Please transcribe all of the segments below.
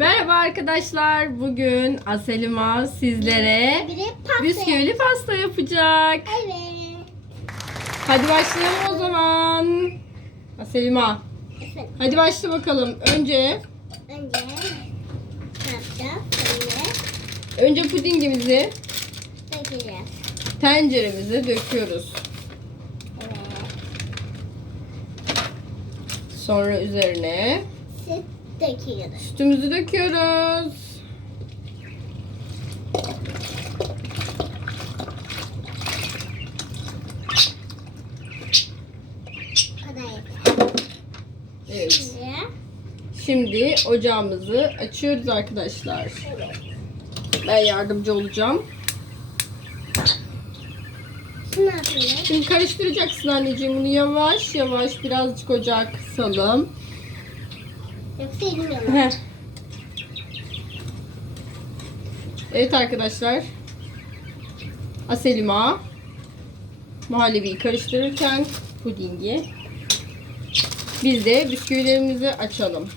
Merhaba arkadaşlar. Bugün Aselima sizlere pasta. bisküvili pasta yapacak. Evet. Hadi başlayalım o zaman. Aselima. Efendim, Hadi başla bakalım. Önce önce yapacağız? Önce pudingimizi dökeceğiz. tenceremize döküyoruz. Evet. Sonra üzerine Süt döküyoruz. sütümüzü döküyoruz. Evet. Şimdi Şimdi ocağımızı açıyoruz arkadaşlar. Ben yardımcı olacağım. Şimdi karıştıracaksın anneciğim bunu yavaş yavaş birazcık ocağa kısalım. Evet arkadaşlar. Aselima muhallebiyi karıştırırken pudingi biz de bisküvilerimizi açalım.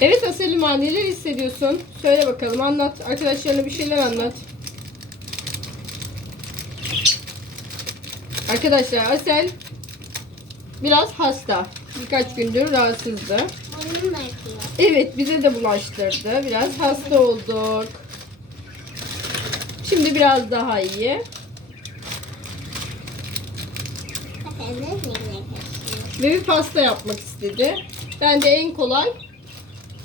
Evet Aselima neler hissediyorsun? Söyle bakalım anlat. Arkadaşlarına bir şeyler anlat. Arkadaşlar Asel biraz hasta. Birkaç gündür rahatsızdı. Burnum akıyor. Evet bize de bulaştırdı. Biraz hasta olduk. Şimdi biraz daha iyi. Ve bir pasta yapmak istedi. Ben de en kolay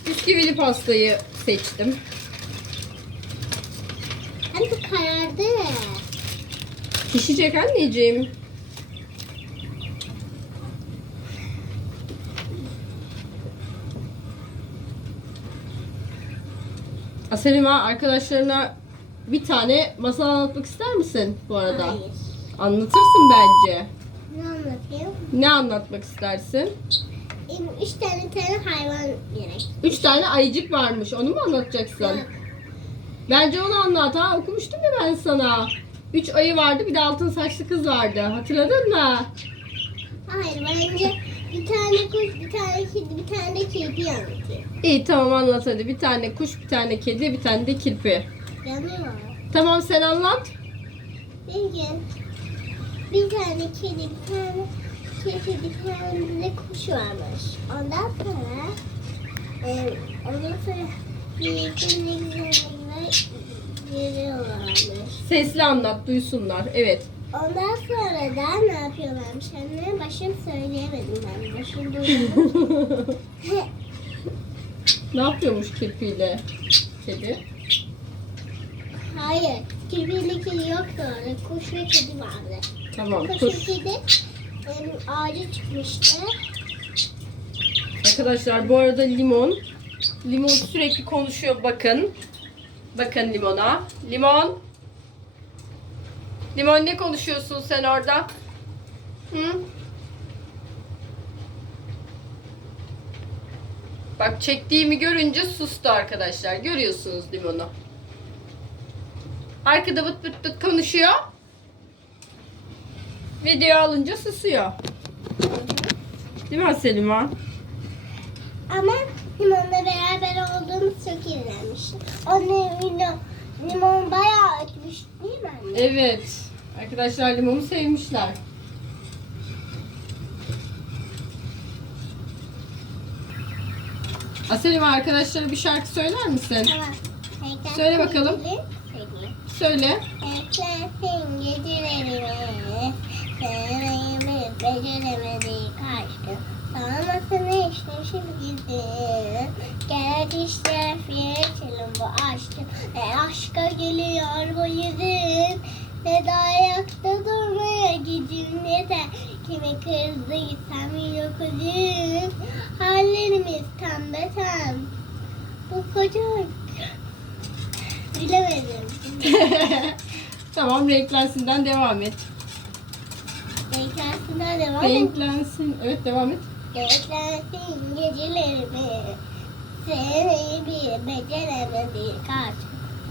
bisküvili pastayı seçtim. Hem de karardı. Pişecek anneciğim. Aselima arkadaşlarına bir tane masal anlatmak ister misin bu arada? Hayır. Anlatırsın bence. Ne anlatayım? Ne anlatmak istersin? Üç tane tane hayvan gerek. Üç tane ayıcık varmış. Onu mu anlatacaksın? Evet. Bence onu anlat ha. Okumuştum ya ben sana. Üç ayı vardı bir de altın saçlı kız vardı. Hatırladın mı? Hayır bence bir tane kuş, bir tane kedi, bir tane de kirpi anlatıyor. İyi tamam anlat hadi. Bir tane kuş, bir tane kedi, bir tane de kirpi. Yanıyor. Tamam sen anlat. Bir gün bir tane kedi, bir tane kirpi, bir tane de kuş varmış. Ondan sonra e, ondan sonra bir gün ne güzel yürüyorlarmış. Sesli anlat duysunlar. Evet. Ondan sonra da ne yapıyorlarmış anne? Başım söyleyemedim ben. Başım duymadım. ne yapıyormuş kirpiyle kedi? Hayır. Kirpiyle kedi yoktu orada. Kuş ve kedi vardı. Tamam Kuş kuş. ve kedi em, ağaca çıkmıştı. Arkadaşlar bu arada limon. Limon sürekli konuşuyor bakın. Bakın limona. Limon. Limon ne konuşuyorsun sen orada? Hı? Bak çektiğimi görünce sustu arkadaşlar. Görüyorsunuz limonu. Arkada vıt vıt vıt konuşuyor. Video alınca susuyor. Değil mi Selima? Ama limonla beraber olduğumuz çok iyilenmiş. Onu limon, limon bayağı ötmüş değil mi anne? Evet. Arkadaşlar limonu sevmişler. Aselim arkadaşlara bir şarkı söyler misin? Tamam. Söyle bakalım. geceleri, sevgili. Söyle. Eklensin gecelerime, sevmeyi beceremedik aşkım. Sanmasın işte şimdi Gel işte geçelim bu aşkı. E aşka geliyor bu yüzün. Ne de ayakta durmaya gücüm yeter. Kimi kırdıysam yok üzüm. Hallerimiz tam betem. Bu koca... Bilemedim. tamam renklensinden devam et. Beklensinden devam et. Renklensin. Evet devam et. Beklensin gecelerimi. Seni bir beceremedik aşk.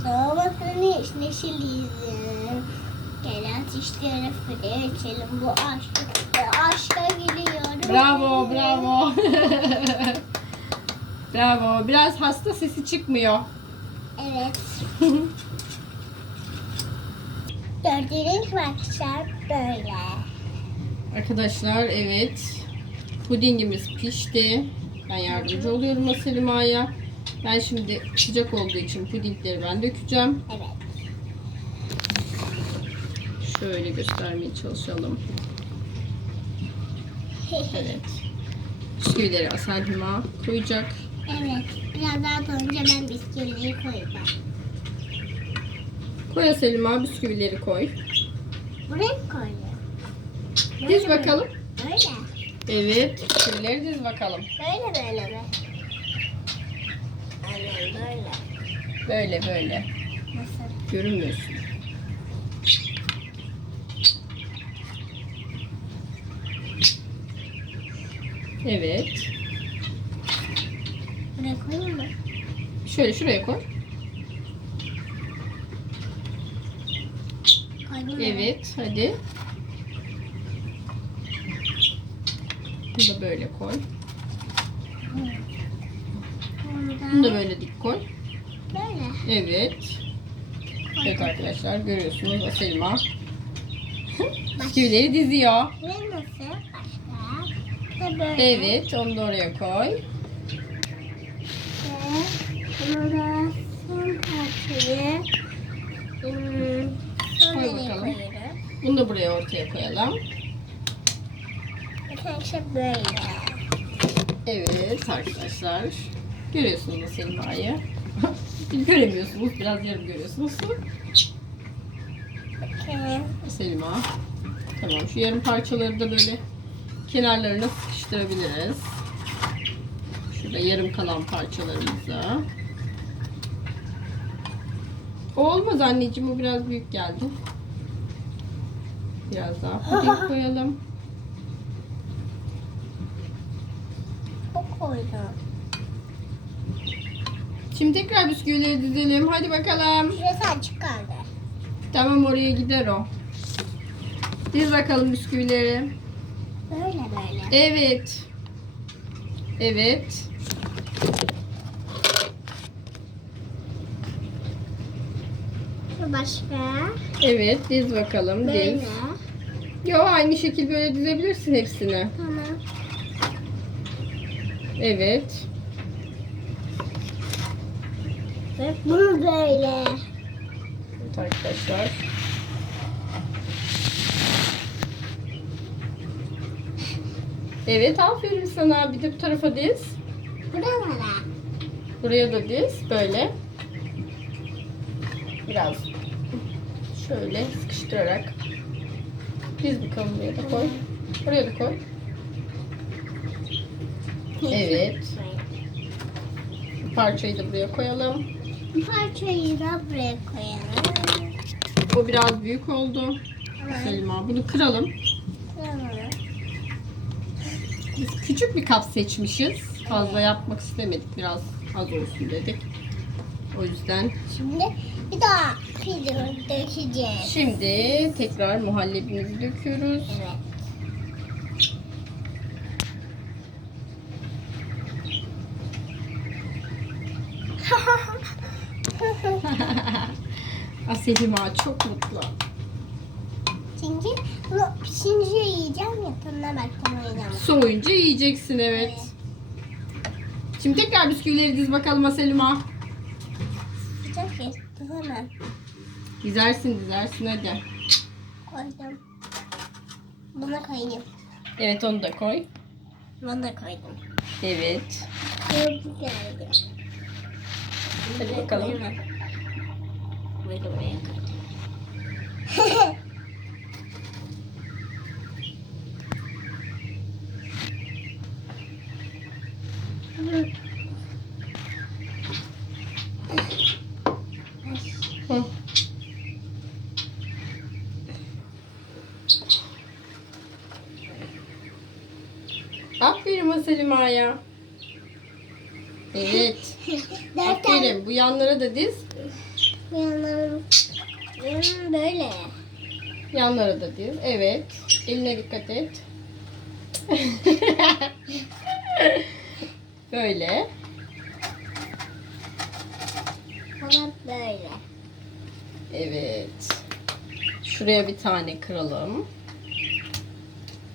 Soğumasın hiç neşeli yüzün. Gel ateşlere fırça içelim bu aşkı. Ve aşka gidiyorum Bravo, bravo. bravo. Biraz hasta sesi çıkmıyor. Evet. Gördüğünüz gibi arkadaşlar böyle. Arkadaşlar evet. Pudingimiz pişti. Ben yardımcı oluyorum Aselima'ya. Ben şimdi sıcak olduğu için pudingleri ben dökeceğim. Evet. Şöyle göstermeye çalışalım. Evet. Bisküvileri Aselma koyacak. evet. Biraz daha donunca ben bisküvileri koyacağım. Koy Aselma bisküvileri koy. Buraya mı koyuyorum? Diz bakalım. Böyle. Evet. Bisküvileri diz bakalım. Böyle böyle mi? Aynen böyle. Böyle böyle. Nasıl? Görünmüyorsun. Evet. Buraya koyayım mı? Şöyle şuraya koy. Koydum? Evet. Hadi. Bunu da böyle koy. Bunu da böyle dik koy. Böyle. Evet. Evet arkadaşlar görüyorsunuz Aselma bisküvileri diziyor. Ve nasıl? Başka? Ve böyle. Evet onu da oraya koy. Ve son parçayı hmm, Koy bakalım. Bunu da buraya ortaya koyalım. Arkadaşlar böyle. Evet arkadaşlar. Görüyorsunuz Aselma'yı. Göremiyorsunuz. Biraz yarım görüyorsunuz. Bakın. Selma. Tamam şu yarım parçaları da böyle kenarlarına sıkıştırabiliriz. Şurada yarım kalan parçalarımızı. Olmaz anneciğim o biraz büyük geldi. Biraz daha puding koyalım. Koydum. Şimdi tekrar bisküvileri dizelim. Hadi bakalım. Şurası açık kaldı. Tamam oraya gider o. Diz bakalım bisküvileri. Böyle böyle. Evet. Evet. Bu başka. Evet diz bakalım Böyle. diz. Yo aynı şekil böyle dizebilirsin hepsini. Tamam. Evet. Ve bunu böyle. Evet arkadaşlar. Evet aferin sana. Bir de bu tarafa diz. Buralara. Buraya da diz. Böyle. Biraz şöyle sıkıştırarak. Diz bakalım buraya da koy. Buraya da koy. Evet. Bu parçayı da buraya koyalım. Bu parçayı da buraya koyalım. O biraz büyük oldu. Tamam. Selma bunu kıralım. Tamam. Biz küçük bir kap seçmişiz. Fazla yapmak istemedik. Biraz az olsun dedik. O yüzden Şimdi bir daha pidon dökeceğiz. şimdi tekrar muhallebimizi döküyoruz. Evet. Aselima çok mutlu. Çünkü bunu pişince yiyeceğim ya tadına o yüzden. Soğuyunca yiyeceksin evet. Şimdi tekrar bisküvileri diz bakalım Aselima. Sıcak ya hemen Dizersin dizersin hadi. koydum. Buna koyayım. Evet onu da koy. Bunu da koydum. Evet. Bu geldi. Hadi bakalım. Koydum. Hı. Aferin Aselima'ya. Evet. Aferin. Bu yanlara da diz. Yanlarım. Yanım böyle. Yanlara da diz. Evet. Eline dikkat et. Böyle. Ama böyle. Evet. Şuraya bir tane kıralım.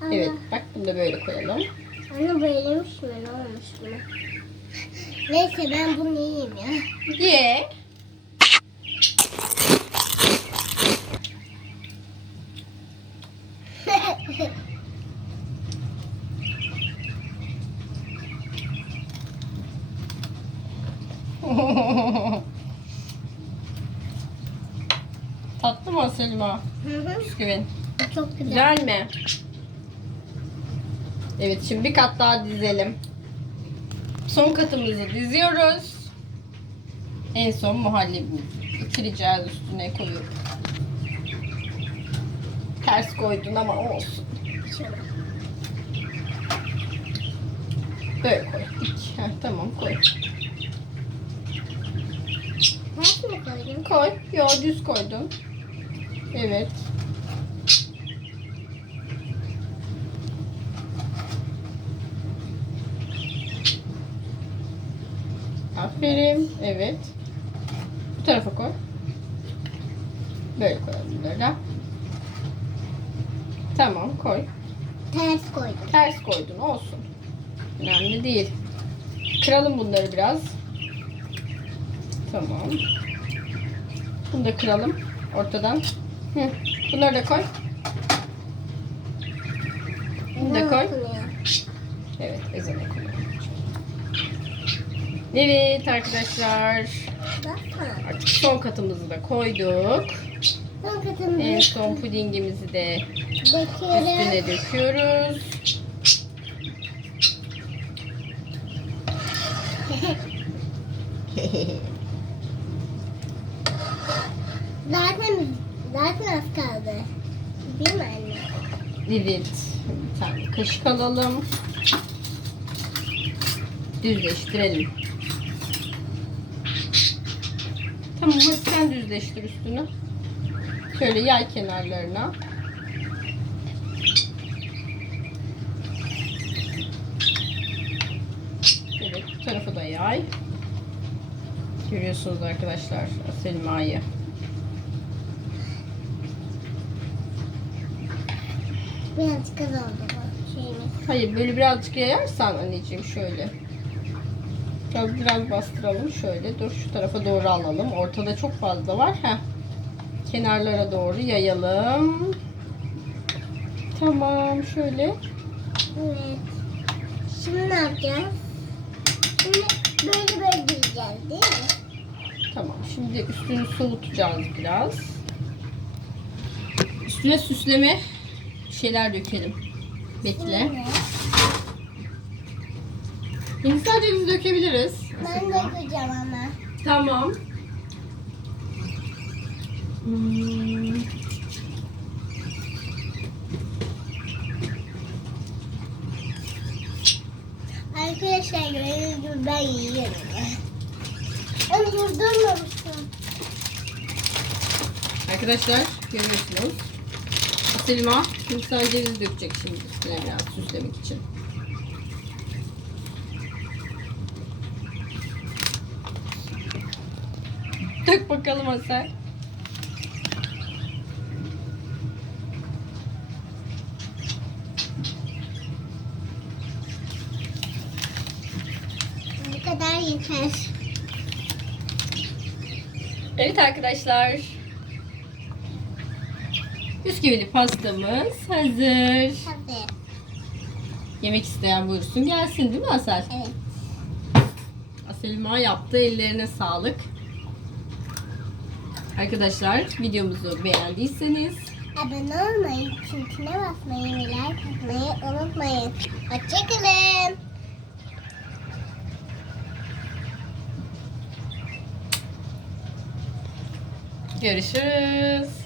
Ama, Evet bak bunu da böyle koyalım. Anne böylemiş mi? Ne olmuş buna? Neyse ben bunu yiyeyim ya. Ye. Tatlı mı Selma? Hı hı. Bisküvin. Çok güzel. Güzel mi? Evet şimdi bir kat daha dizelim. Son katımızı diziyoruz. En son muhallebimizi bitireceğiz üstüne koyup. Ters koydun ama olsun. Böyle koy. Dik. Heh, tamam koy. Mi koydun? Koy. Yo düz koydun. Evet. Aferin. Evet. Bu tarafa koy. Böyle koyalım da. Tamam koy. Ters koydum. Ters koydun olsun. Önemli değil. Kıralım bunları biraz. Tamam. Bunu da kıralım ortadan. Hı. Bunları da koy. Bunu da koy. Evet, ezana koy. Evet arkadaşlar. Artık son katımızı da koyduk. Son En son pudingimizi de üstüne döküyoruz. Zaten zaten az kaldı. Değil mi anne? Evet. Tane kaşık alalım. Düzleştirelim. Tamam hadi sen düzleştir üstünü. Şöyle yay kenarlarına. Evet bu tarafı da yay. Görüyorsunuz arkadaşlar Selma'yı. Birazcık az oldu bu şeyimiz. Hayır böyle birazcık yayarsan anneciğim şöyle. Biraz, biraz bastıralım şöyle. Dur şu tarafa doğru alalım. Ortada çok fazla var. Heh. Kenarlara doğru yayalım. Tamam şöyle. Evet. Şimdi ne yapacağız? Şimdi böyle böyle diyeceğiz değil mi? Tamam şimdi üstünü soğutacağız biraz. Üstüne süsleme şeyler dökelim. Bekle. Hindistan cevizi dökebiliriz. Ben dökeceğim ama. Tamam. Hmm. Arkadaşlar gördüğünüz gibi ben yiyorum. Onu durdurmamıştım. Arkadaşlar görüyorsunuz. Selma Hindistan cevizi dökecek şimdi üstüne biraz süslemek için. Dök bakalım Asel. Bu kadar yeter. Evet arkadaşlar. Bisküvili pastamız hazır. Hadi. Yemek isteyen buyursun gelsin değil mi Asel? Evet. Aselma yaptı. Ellerine sağlık. Arkadaşlar videomuzu beğendiyseniz Abone olmayı, çintine basmayı ve like atmayı unutmayın. Hoşçakalın. görüşürüz.